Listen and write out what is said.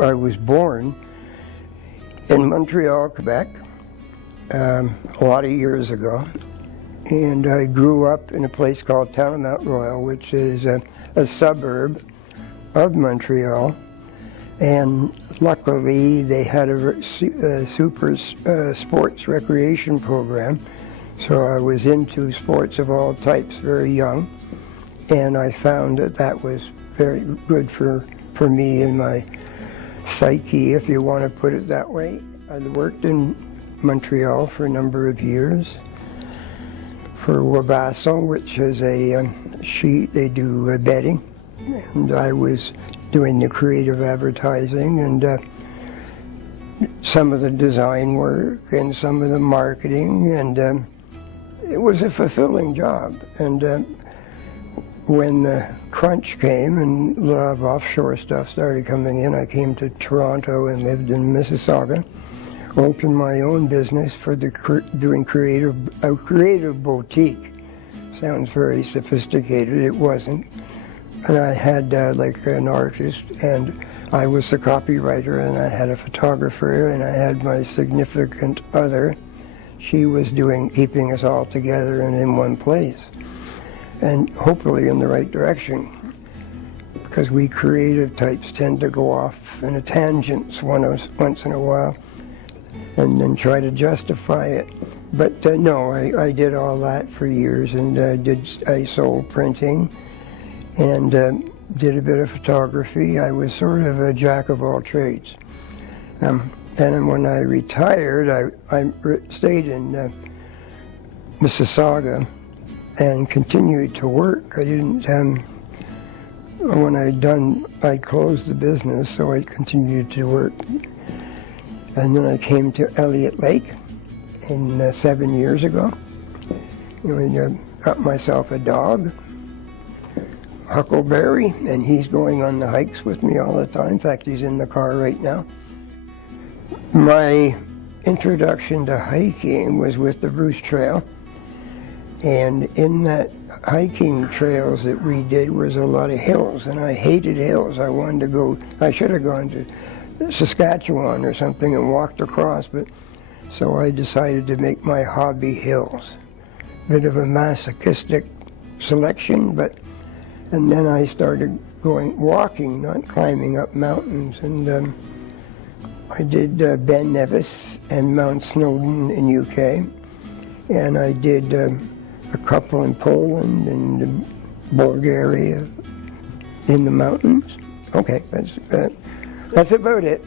I was born in Montreal, Quebec, a lot of years ago, and I grew up in a place called Town of Mount Royal, which is a suburb of Montreal, and luckily they had a super sports recreation program, so I was into sports of all types very young, and I found that that was very good for me and my psyche, if you want to put it that way. I worked in Montreal for a number of years for Wabasso, which is a they do bedding, and I was doing the creative advertising and some of the design work and some of the marketing, and it was a fulfilling job. And when the crunch came and a lot of offshore stuff started coming in, I came to Toronto and lived in Mississauga, opened my own business for doing a creative boutique. Sounds very sophisticated, it wasn't. And I had like an artist, and I was the copywriter, and I had a photographer, and I had my significant other. She was keeping us all together and in one place, and hopefully in the right direction, because we creative types tend to go off in a tangent once in a while and then try to justify it. But no, I did all that for years, and I sold printing and did a bit of photography. I was sort of a jack of all trades. And when I retired, I stayed in Mississauga and continued to work. I didn't, when I closed the business, so I continued to work. And then I came to Elliot Lake 7 years ago. Got myself a dog, Huckleberry, and he's going on the hikes with me all the time. In fact, he's in the car right now. My introduction to hiking was with the Bruce Trail, and in that hiking trails that we did was a lot of hills, and I hated hills. I should have gone to Saskatchewan or something and walked across, but so I decided to make my hobby hills. Bit of a masochistic selection, and then I started walking, not climbing up mountains, and I did Ben Nevis and Mount Snowdon in UK, and I did a couple in Poland and Bulgaria in the mountains. Okay, that's about it.